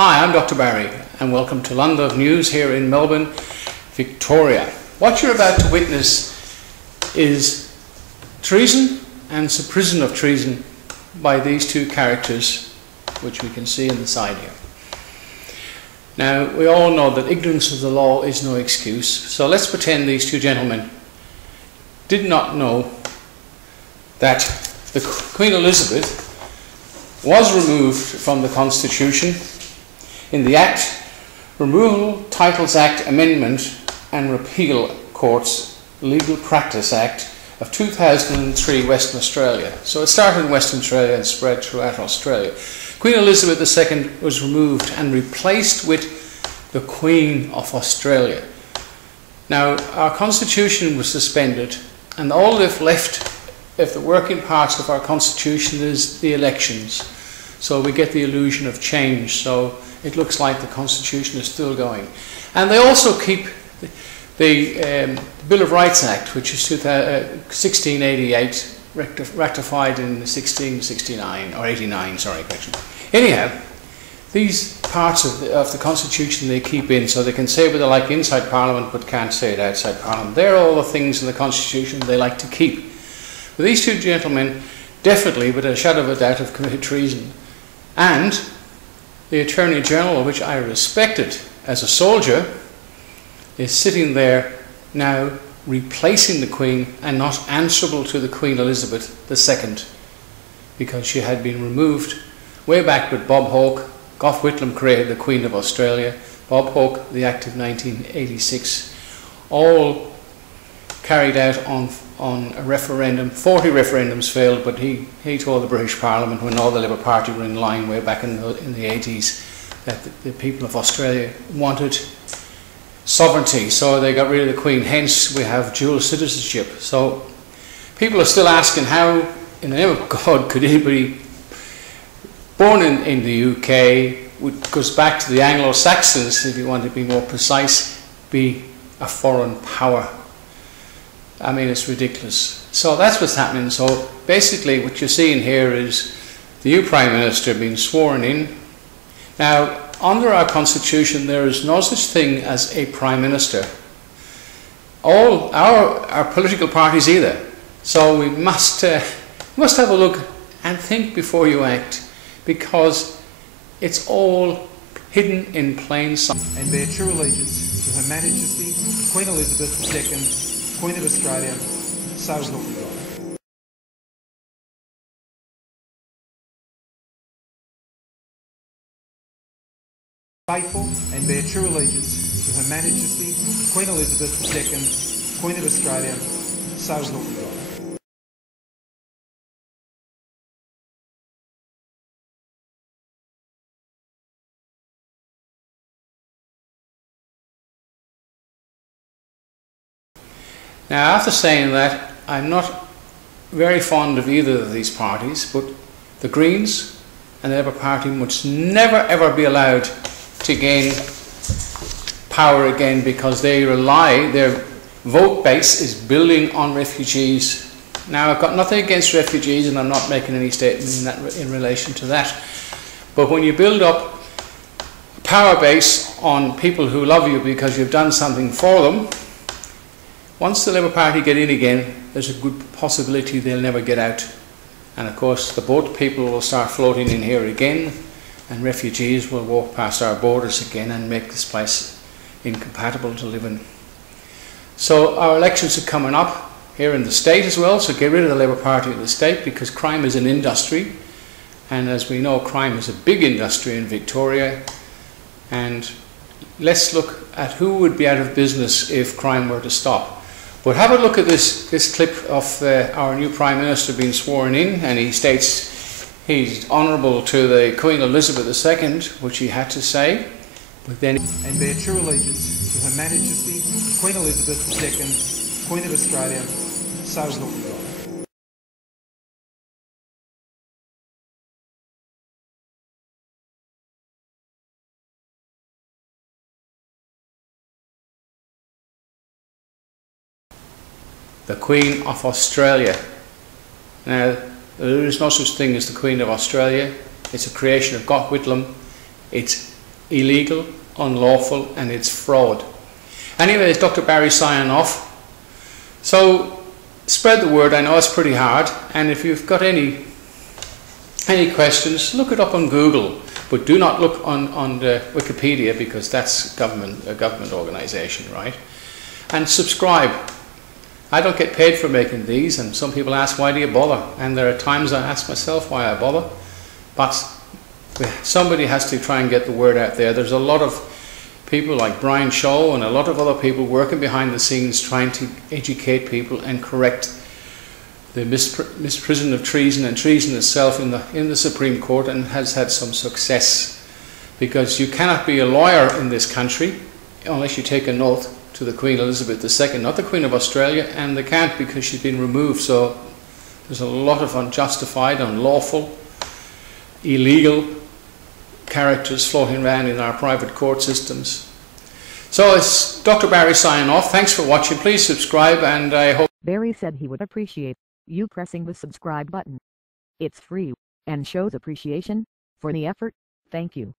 Hi, I'm Dr. Barry and welcome to London News here in Melbourne, Victoria. What you're about to witness is treason and prison of treason by these two characters which we can see in the side here. Now, we all know that ignorance of the law is no excuse, so let's pretend these two gentlemen did not know that the Queen Elizabeth was removed from the Constitution in the Act, Removal, Titles Act Amendment and Repeal Courts Legal Practice Act of 2003, Western Australia. So it started in Western Australia and spread throughout Australia. Queen Elizabeth II was removed and replaced with the Queen of Australia. Now, our Constitution was suspended, and all they've left of the working parts of our Constitution is the elections. So we get the illusion of change. So it looks like the Constitution is still going. And they also keep the Bill of Rights Act, which is 1688, ratified in 1669, or 89, sorry, correction. Anyhow, these parts of the Constitution they keep in, so they can say what they like inside Parliament, but can't say it outside Parliament. They're all the things in the Constitution they like to keep. But these two gentlemen definitely, without a shadow of a doubt, have committed treason. And the Attorney General, which I respected as a soldier, is sitting there now replacing the Queen and not answerable to the Queen Elizabeth II, because she had been removed way back with Bob Hawke. Gough Whitlam created the Queen of Australia, Bob Hawke the Act of 1986, all carried out on a referendum. 40 referendums failed, but he told the British Parliament, when all the Labour Party were in line way back in the 80s, that the people of Australia wanted sovereignty, so they got rid of the Queen. Hence we have dual citizenship. So people are still asking how in the name of God could anybody born in the UK, which goes back to the Anglo-Saxons, if you want to be more precise, be a foreign power. I mean, it's ridiculous. So that's what's happening. So basically what you're seeing here is the new Prime Minister being sworn in. Now, under our Constitution, there is no such thing as a Prime Minister. All our political parties either. So we must have a look and think before you act, because it's all hidden in plain sight. And bear true allegiance to Her Majesty Queen Elizabeth II, Queen of Australia, so help me God. Faithful and bear true allegiance to Her Majesty Queen Elizabeth II, Queen of Australia, so help me God. Now, after saying that, I'm not very fond of either of these parties, but the Greens and the Labour Party must never ever be allowed to gain power again, because their vote base is building on refugees. Now, I've got nothing against refugees, and I'm not making any statement in relation to that. But when you build up a power base on people who love you because you've done something for them, once the Labour Party get in again, there's a good possibility they'll never get out. And of course, the boat people will start floating in here again, and refugees will walk past our borders again and make this place incompatible to live in. So our elections are coming up here in the state as well, so get rid of the Labour Party in the state, because crime is an industry. And as we know, crime is a big industry in Victoria. And let's look at who would be out of business if crime were to stop. But have a look at this clip of our new Prime Minister being sworn in, and he states he's honourable to the Queen Elizabeth II, which he had to say. But then, and bear true allegiance to Her Majesty Queen Elizabeth II, Queen of Australia, so help me God. the Queen of Australia. Now, there is no such thing as the Queen of Australia. It's a creation of Gough Whitlam. It's illegal, unlawful, and it's fraud. Anyway, it's Dr. Barry signing off. So spread the word. I know it's pretty hard, and if you've got any questions, look it up on Google, but do not look on the Wikipedia, because that's a government organisation, right? And subscribe. I don't get paid for making these, and some people ask, why do you bother? And there are times I ask myself why I bother, but somebody has to try and get the word out there. There's a lot of people like Brian Shaw and a lot of other people working behind the scenes trying to educate people and correct the misprision of treason and treason itself in the Supreme Court, and has had some success, because you cannot be a lawyer in this country unless you take an oath to the Queen Elizabeth II, not the Queen of Australia, and they can't because she's been removed. So there's a lot of unjustified, unlawful, illegal characters floating around in our private court systems. So it's Dr. Barry signing off. Thanks for watching. Please subscribe, and I hope... Barry said he would appreciate you pressing the subscribe button. It's free and shows appreciation for the effort. Thank you.